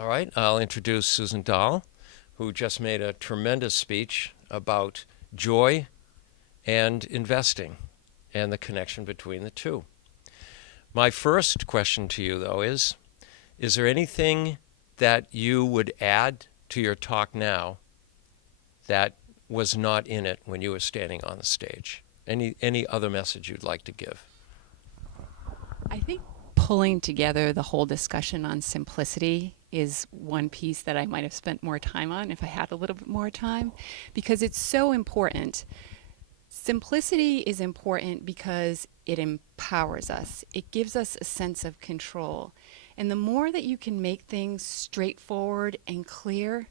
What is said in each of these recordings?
All right, I'll introduce Susan Dahl, who just made a tremendous speech about joy and investing and the connection between the two. My first question to you, though, is there anything that you would add to your talk now that was not in it when you were standing on the stage? Any other message you'd like to give? I think pulling together the whole discussion on simplicity is one piece that I might have spent more time on if I had a little bit more time, because it's so important. Simplicity is important because it empowers us. It gives us a sense of control. And the more that you can make things straightforward and clear,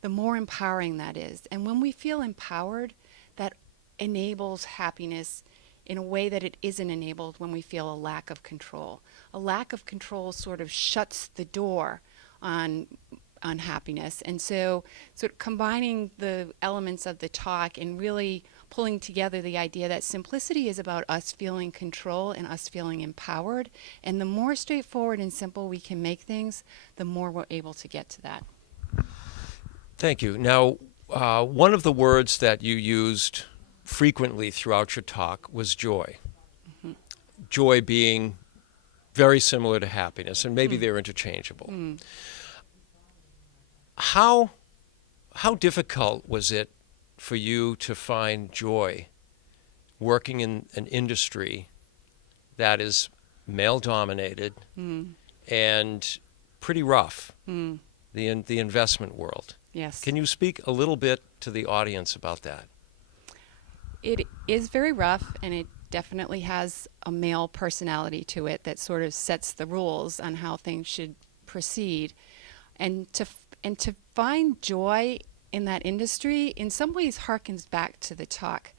the more empowering that is. And when we feel empowered, that enables happiness in a way that it isn't enabled when we feel a lack of control. A lack of control sort of shuts the door on happiness. And so sort of combining the elements of the talk and really pulling together the idea that simplicity is about us feeling control and us feeling empowered. And the more straightforward and simple we can make things, the more we're able to get to that. Thank you. Now, one of the words that you used frequently throughout your talk was joy. Mm-hmm. Joy being very similar to happiness, and maybe they're interchangeable. How difficult was it for you to find joy working in an industry that is male-dominated and pretty rough, the investment world? Yes. Can you speak a little bit to the audience about that? It is very rough, and it definitely has a male personality to it that sort of sets the rules on how things should proceed. And to find joy in that industry in some ways harkens back to the talk.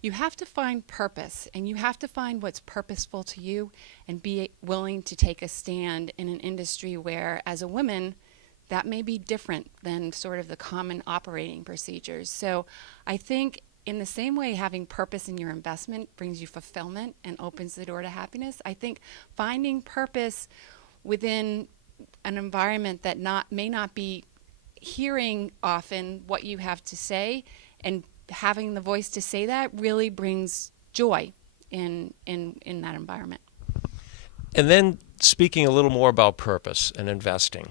You have to find purpose, and you have to find what's purposeful to you and be willing to take a stand in an industry where, as a woman, that may be different than sort of the common operating procedures. So I think in the same way having purpose in your investment brings you fulfillment and opens the door to happiness, I think finding purpose within an environment that may not be hearing often what you have to say and having the voice to say that really brings joy in that environment. And then speaking a little more about purpose and investing.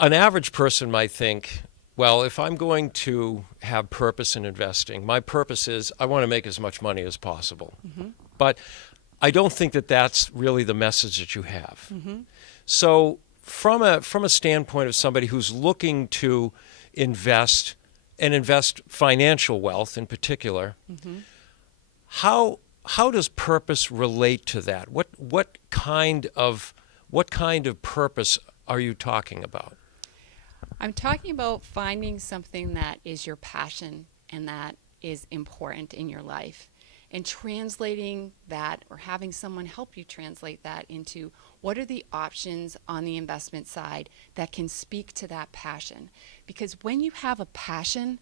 An average person might think, well, if I'm going to have purpose in investing, my purpose is I want to make as much money as possible. Mm-hmm. But I don't think that that's really the message that you have. Mm-hmm. So from a standpoint of somebody who's looking to invest and invest financial wealth in particular, how does purpose relate to that? What kind of purpose are you talking about? I'm talking about finding something that is your passion and that is important in your life, and translating that or having someone help you translate that into what are the options on the investment side that can speak to that passion. Because when you have a passion,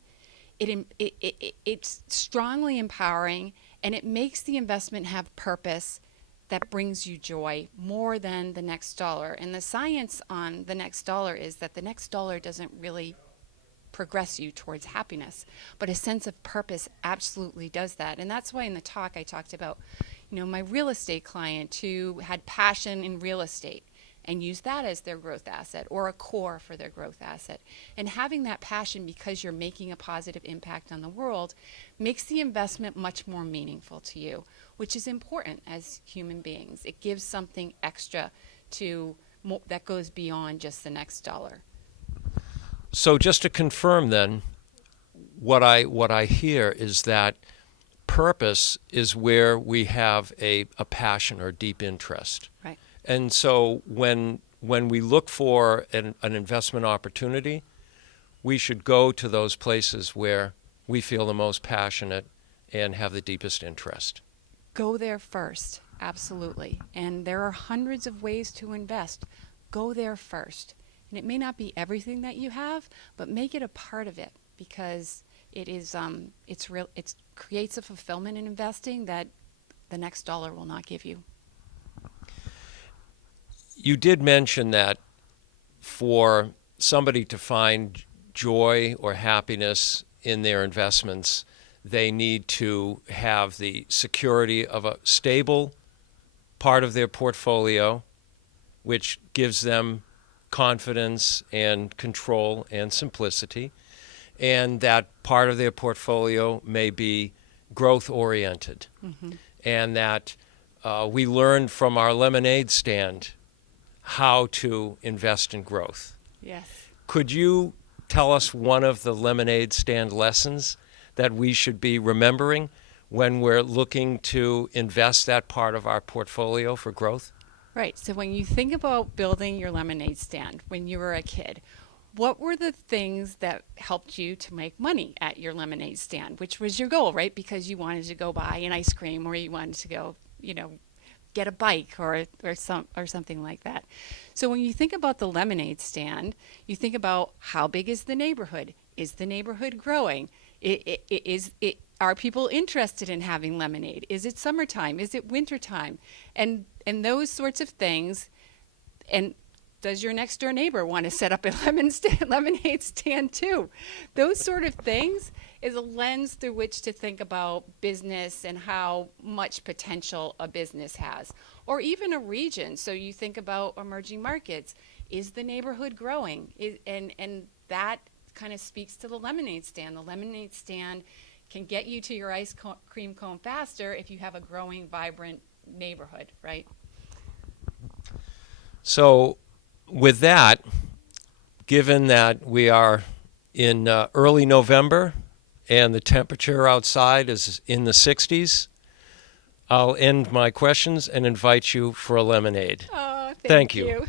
it's strongly empowering, and it makes the investment have purpose that brings you joy more than the next dollar. And the science on the next dollar is that the next dollar doesn't really progress you towards happiness, but a sense of purpose absolutely does that. And that's why in the talk I talked about, my real estate client who had passion in real estate and used that as their growth asset or a core for their growth asset. And having that passion because you're making a positive impact on the world makes the investment much more meaningful to you, which is important as human beings. It gives something extra that goes beyond just the next dollar. So just to confirm then, what I hear is that purpose is where we have a passion or deep interest. Right. And so when we look for an investment opportunity, we should go to those places where we feel the most passionate and have the deepest interest. Go there first, absolutely. And there are hundreds of ways to invest. Go there first. And it may not be everything that you have, but make it a part of it, because it creates a fulfillment in investing that the next dollar will not give you. You did mention that for somebody to find joy or happiness in their investments, they need to have the security of a stable part of their portfolio, which gives them confidence and control and simplicity. And that part of their portfolio may be growth oriented. Mm-hmm. And that we learned from our lemonade stand how to invest in growth. Yes. Could you tell us one of the lemonade stand lessons that we should be remembering when we're looking to invest that part of our portfolio for growth? Right. So when you think about building your lemonade stand when you were a kid, what were the things that helped you to make money at your lemonade stand, which was your goal, right? Because you wanted to go buy an ice cream, or you wanted to go, get a bike or something like that. So when you think about the lemonade stand, you think about how big is the neighborhood? Is the neighborhood growing? Are people interested in having lemonade? Is it summertime? Is it wintertime? And those sorts of things. And does your next door neighbor want to set up a lemonade stand too? Those sort of things is a lens through which to think about business and how much potential a business has, or even a region. So you think about emerging markets. Is the neighborhood growing? And that kind of speaks to the lemonade stand. The lemonade stand can get you to your ice cream cone faster if you have a growing, vibrant neighborhood, right? So with that, given that we are in early November and the temperature outside is in the 60s, I'll end my questions and invite you for a lemonade. Oh, Thank you.